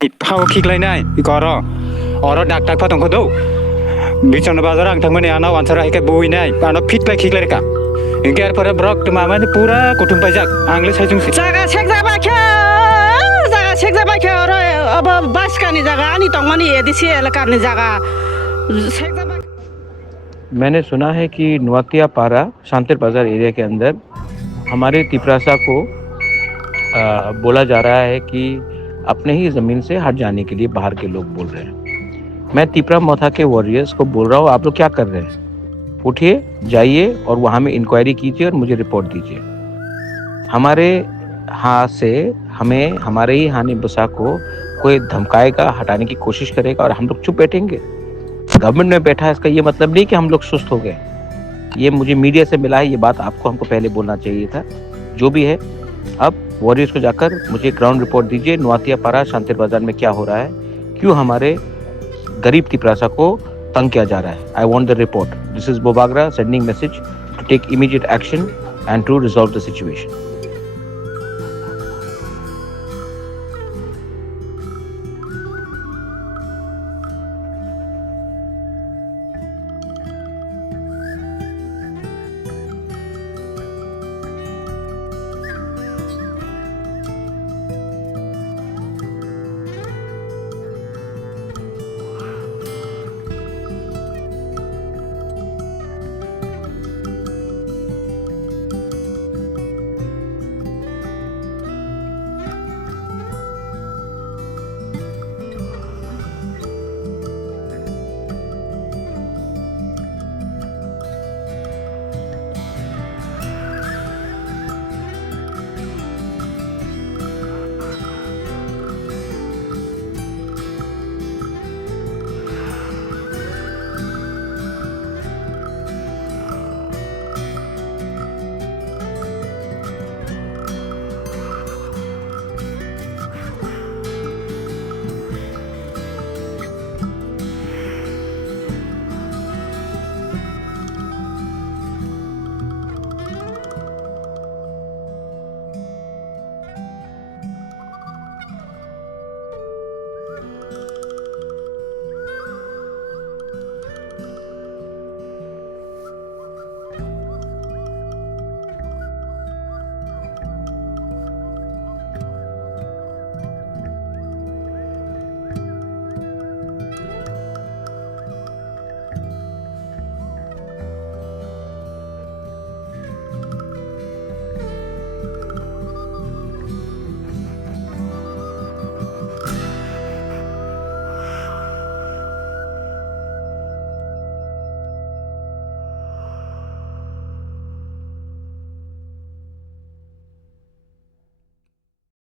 फाव खिग्लायनाय गर अर डाक्टार फातंखौ बिचन बाजार आं थांमोन आनाव आनसार हायके बुइनाय आनाव फिटलाय खिग्लायका इंकेरफोरा ब्रक माने पूरा कुटुम पाइजाक आंले साइजों जागा सेक जाबाय खे अरे अब बस कानी जगह आनी तंगमानी एदिसी एलकानी जगह सेक जाबाय। मैंने सुना है कि नुआतियापारा शांतिर बाजार एरिया के अंदर हमारे तिपरासा को बोला जा रहा है कि अपने ही ज़मीन से हट जाने के लिए बाहर के लोग बोल रहे हैं। मैं तिपरा मौथा के वॉरियर्स को बोल रहा हूँ, आप लोग क्या कर रहे हैं? उठिए, जाइए और वहाँ में इंक्वायरी कीजिए और मुझे रिपोर्ट दीजिए। हमारे हाथ से हमें हमारे ही हानि बसा को कोई धमकाएगा, हटाने की कोशिश करेगा और हम लोग चुप बैठेंगे। गवर्नमेंट में बैठा है इसका ये मतलब नहीं कि हम लोग सुस्त हो गए। ये मुझे मीडिया से मिला है, ये बात आपको हमको पहले बोलना चाहिए था। जो भी है, अब वॉरियर्स को जाकर मुझे ग्राउंड रिपोर्ट दीजिए, नुआतियापारा शांतिर बाजार में क्या हो रहा है, क्यों हमारे गरीब तिपरासा को तंग किया जा रहा है। I want the report. This is बोबागरा sending message to take immediate action and to resolve the situation.